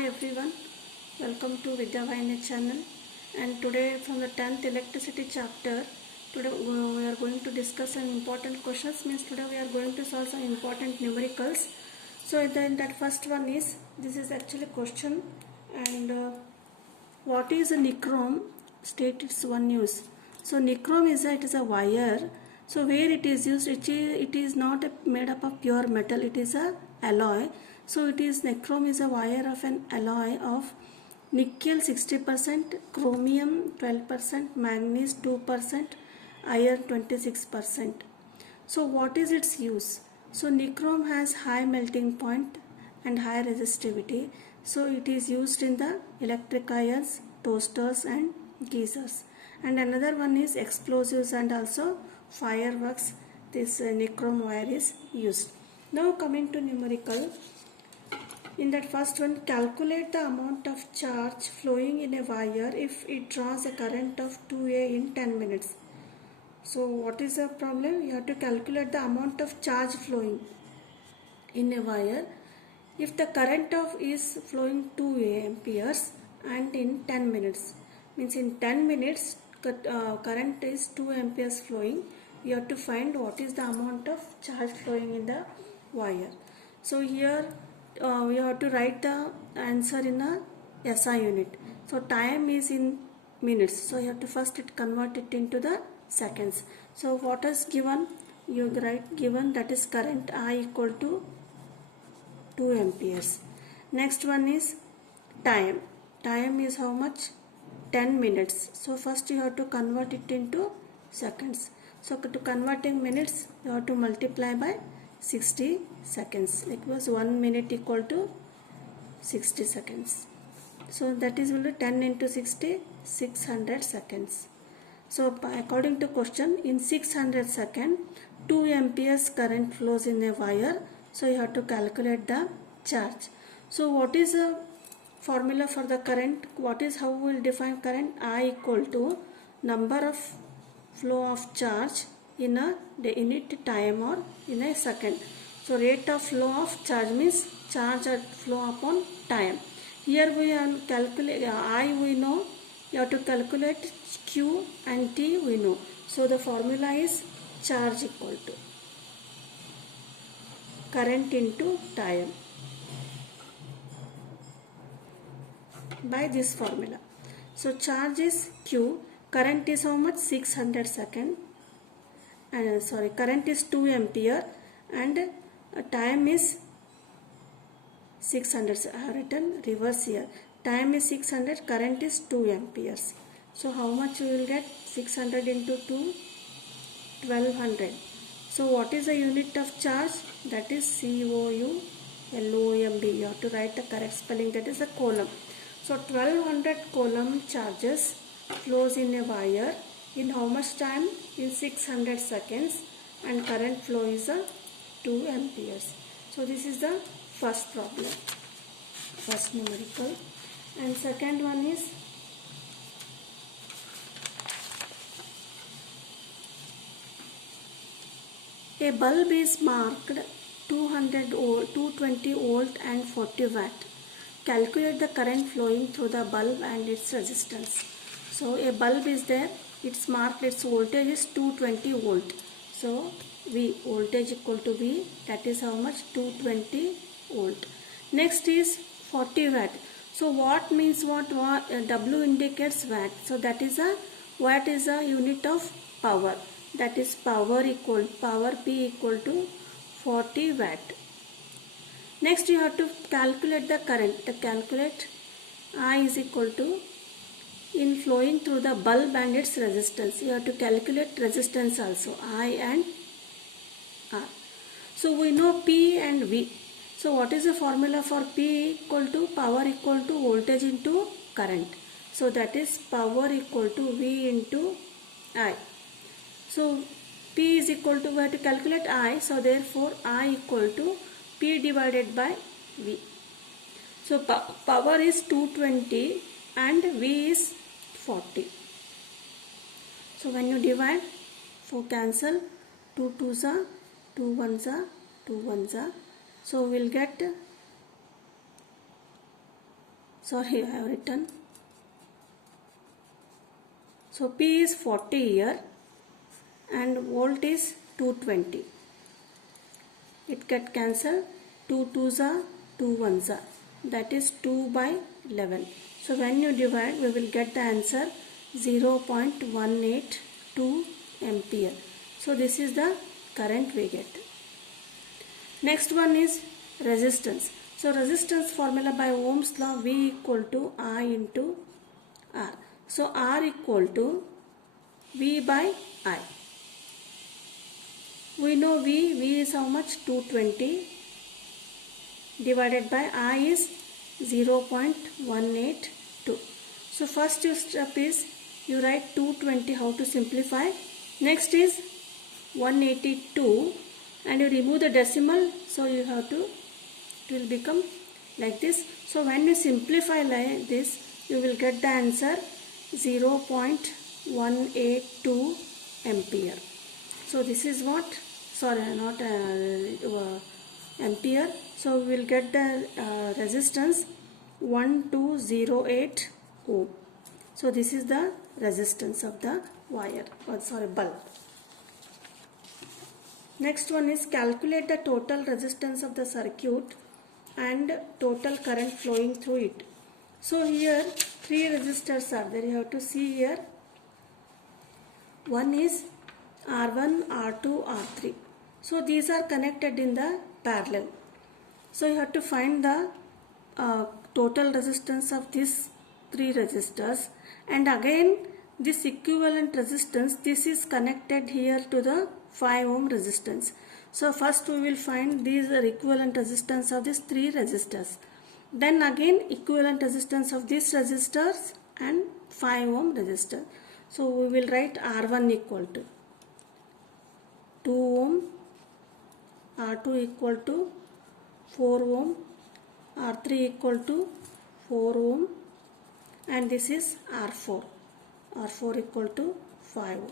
Hi everyone, welcome to Vidya Vaina channel. And today from the 10th electricity chapter, today we are going to discuss some important questions. Means today we are going to solve some important numericals. So then that first one is, this is actually question, and what is a nichrome? State its one use. So nichrome is it is a wire. So where it is used, it is not made up of pure metal. It is a alloy. So it is nichrome is a wire of an alloy of nickel 60%, chromium 12%, manganese 2%, iron 26%. So what is its use? So nichrome has high melting point and high resistivity. So it is used in the electric irons, toasters and geysers. And another one is explosives and also fireworks. This nichrome wire is used. Now coming to numerical. In that first one, calculate the amount of charge flowing in a wire if it draws a current of 2A in 10 minutes. So what is the problem? You have to calculate the amount of charge flowing in a wire if the current of is flowing 2 amperes and in 10 minutes. Means in 10 minutes current is 2 amperes flowing. You have to find what is the amount of charge flowing in the wire. So here we have to write the answer in a SI unit. So time is in minutes. So you have to first convert it into the seconds. So what is given? You write given, that is current I equal to 2 amperes. Next one is time. Time is how much? 10 minutes. So first you have to convert it into seconds. So to converting minutes, you have to multiply by 60 seconds. It was 1 minute equal to 60 seconds. So that is equal to 10 into 60, 600 seconds. So according to question, in 600 seconds, 2 amperes current flows in a wire. So you have to calculate the charge. So what is the formula for the current? What is how we will define current? I equal to number of flow of charge in a unit time or in a second. So rate of flow of charge means charge at flow upon time. Here we are calculate I we know. You have to calculate Q and T we know. So the formula is charge equal to current into time by this formula. So charge is Q, current is how much? 600 second, and current is 2 ampere and time is 600. I have written reverse here. Time is 600, current is 2 amperes. So how much we will get? 600 into 2, 1200. So what is the unit of charge? That is COULOMB. You have to write the correct spelling, that is a coulomb. So 1200 coulomb charges flows in a wire in how much time? In 600 seconds, and current flow is 2 amperes. So this is the first problem, first numerical. And second one is a bulb is marked 200 volt, 220 volt and 40 watt. Calculate the current flowing through the bulb and its resistance. So a bulb is there, it's marked, its voltage is 220 volt. So V, voltage equal to V, that is how much? 220 volt. Next is 40 watt. So watt means what? W indicates watt. So that is a watt is a unit of power. That is power P equal to 40 watt. Next you have to calculate the current. To calculate I is equal to in flowing through the bulb and its resistance. You have to calculate resistance also, I and R. So we know P and V. So what is the formula for P equal to power equal to voltage into current? So that is power equal to V into I. So P is equal to, we have to calculate I. So therefore I equal to P divided by V. So power is 220 and V is 40. So when you divide, 4 cancel, 2 2s are 2 1s are 2 1s are. So we will get sorry, I have written. So P is 40 here and volt is 220. It get cancelled. 2 2s are 2 1s are. That is 2 by 11. So when you divide, we will get the answer 0.182 ampere. So this is the current we get. Next one is resistance. So resistance formula by Ohm's law, V equal to I into R. So R equal to V by I. We know V is how much? 220 divided by I is 0.182. So first step is you write 220, how to simplify. Next is 182 and you remove the decimal, so you have to, it will become like this. So when you simplify like this, you will get the answer 0.182 ampere. So this is what, sorry, not ampere. So we will get the resistance 1208 ohm. So this is the resistance of the wire, bulb. Next one is calculate the total resistance of the circuit and total current flowing through it. So here 3 resistors are there. You have to see here. One is R1, R2, R3. So these are connected in the parallel. So you have to find the total resistance of these 3 resistors, and again this equivalent resistance, this is connected here to the 5 ohm resistance. So first we will find these are equivalent resistance of these 3 resistors. Then again equivalent resistance of these resistors and 5 ohm resistor. So we will write R1 equal to 2 ohm, R2 equal to 4 ohm, R3 equal to 4 ohm, and this is R4. R4 equal to 5 ohm.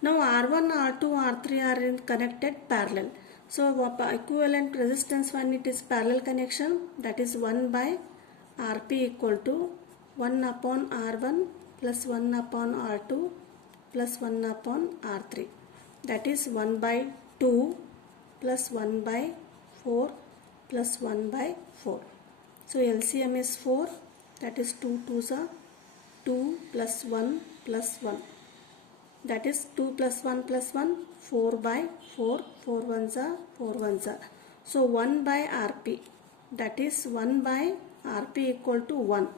Now R1, R2, R3 are in connected parallel. So equivalent resistance when it is parallel connection, that is 1 by Rp equal to 1 upon R1 plus 1 upon R2 plus 1 upon R3. That is 1 by 2 plus 1 by 4 plus 1 by 4. So LCM is 4, that is 2 2s are 2 plus 1 plus 1. That is 2 plus 1 plus 1, 4 by 4, 4 1s are 4 1s are. So 1 by Rp, that is 1 by Rp equal to 1.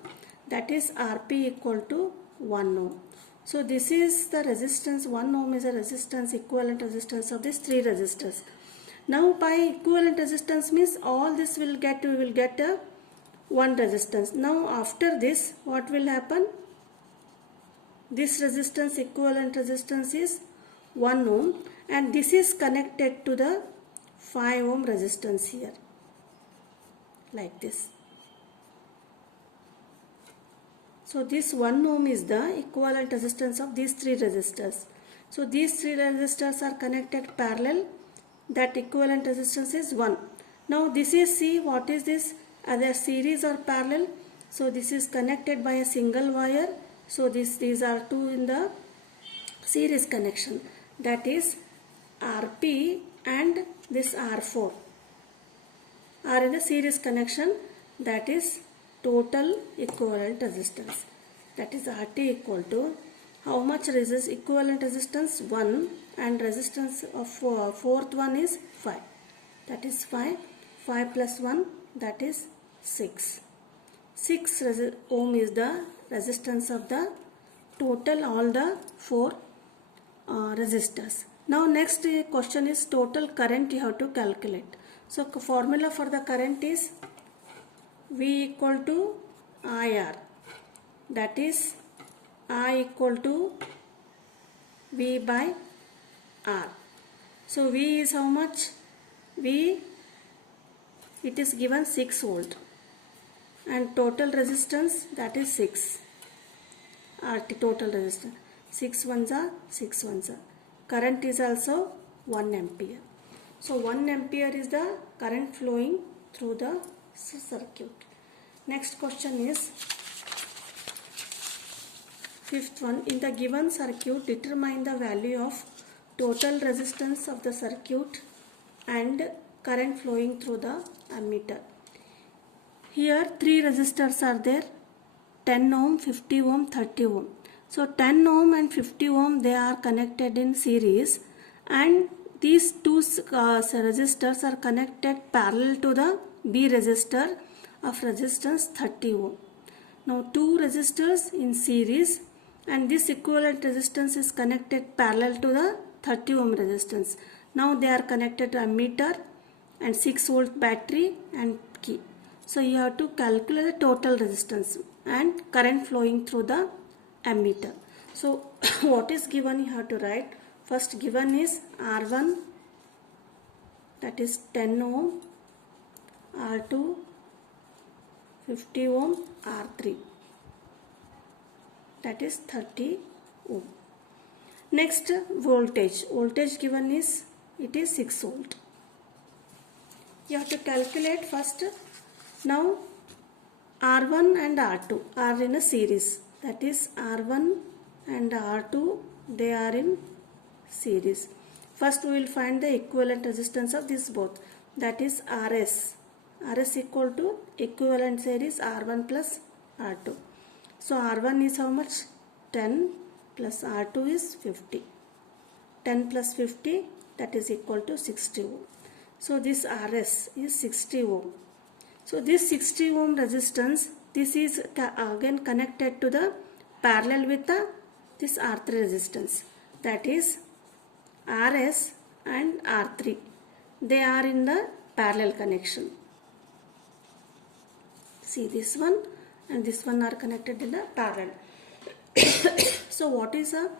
That is Rp equal to 1 ohm. So this is the resistance, 1 ohm is a resistance, equivalent resistance of these 3 resistors. Now by equivalent resistance means all this will get, we will get a 1 resistance. Now after this, what will happen? This resistance, equivalent resistance is 1 ohm, and this is connected to the 5 ohm resistance here, like this. So this 1 ohm is the equivalent resistance of these 3 resistors. So these 3 resistors are connected parallel, that equivalent resistance is 1. Now this is, see what is this, either series or parallel. So this is connected by a single wire. So these are 2 in the series connection, that is Rp and this R4 are in the series connection, that is total equivalent resistance. That is Rt equal to how much resist, equivalent resistance 1, and resistance of fourth one is 5. That is 5. 5 plus 1, that is 6. 6 ohm is the resistance of the total all the 4 resistors. Now next question is total current you have to calculate. So formula for the current is V equal to IR, that is I equal to V by R. So V is how much? V, it is given 6 volt, and total resistance, that is 6. RT total resistance, 6 1s are 6 1s are. Current is also 1 ampere. So 1 ampere is the current flowing through the circuit. Next question is fifth one. In the given circuit, determine the value of total resistance of the circuit and current flowing through the ammeter. Here three resistors are there, 10 ohm, 50 ohm, 30 ohm. So 10 ohm and 50 ohm, they are connected in series, and these two resistors are connected parallel to the B resistor of resistance 30 ohm. Now two resistors in series, and this equivalent resistance is connected parallel to the 30 ohm resistance. Now they are connected to ammeter and 6 volt battery and key. So you have to calculate the total resistance and current flowing through the ammeter. So what is given, you have to write. First given is R1, that is 10 ohm, R2 50 ohm, R3 that is 30 ohm. Next voltage given is, it is 6 volt. You have to calculate first. Now R1 and R2 are in a series, that is R1 and R2, they are in series. First we will find the equivalent resistance of this both, that is RS. RS equal to equivalent series R1 plus R2. So R1 is how much? 10 plus R2 is 50. 10 plus 50, that is equal to 60 ohm. So this RS is 60 ohm. So this 60 ohm resistance, this is again connected to the parallel with this R3 resistance, that is RS and R3. They are in the parallel connection. See, this one and this one are connected in the parallel. So what is a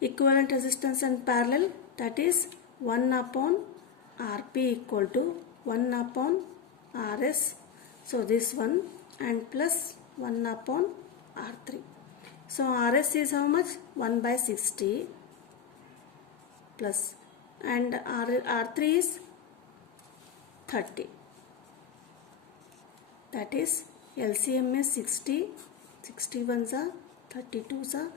equivalent resistance and parallel? That is 1 upon Rp equal to 1 upon Rs. So this one, and plus 1 upon R3. So Rs is how much? 1 by 60 plus, and R3 is 30. That is LCM is 60, 61s are 32s are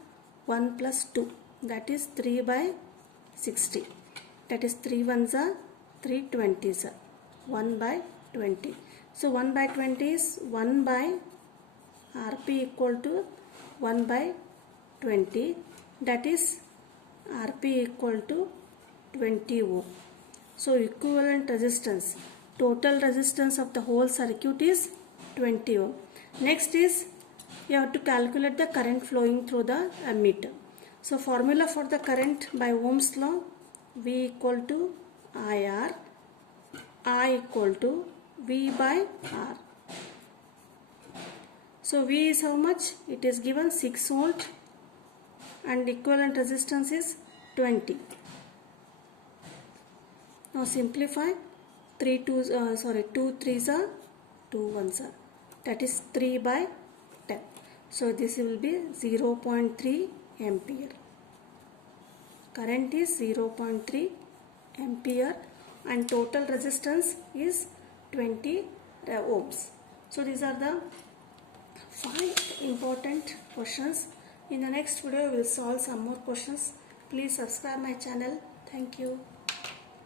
1 plus 2, that is 3 by 60. That is 3 ones are 3 20s are 1 by 20. So 1 by 20 is 1 by Rp equal to 1 by 20, that is Rp equal to 20 ohm. So equivalent resistance, total resistance of the whole circuit is 20 ohm. Next is, you have to calculate the current flowing through the ammeter. So formula for the current by Ohm's law, V equal to IR, I equal to V by R. So V is how much? It is given 6 volt and equivalent resistance is 20. Now simplify, 2 3s are 2 1s are, that is 3 by 10. So this will be 0.3 ampere. Current is 0.3 ampere and total resistance is 20 ohms. So these are the 5 important questions. In the next video we will solve some more questions. Please subscribe my channel. Thank you.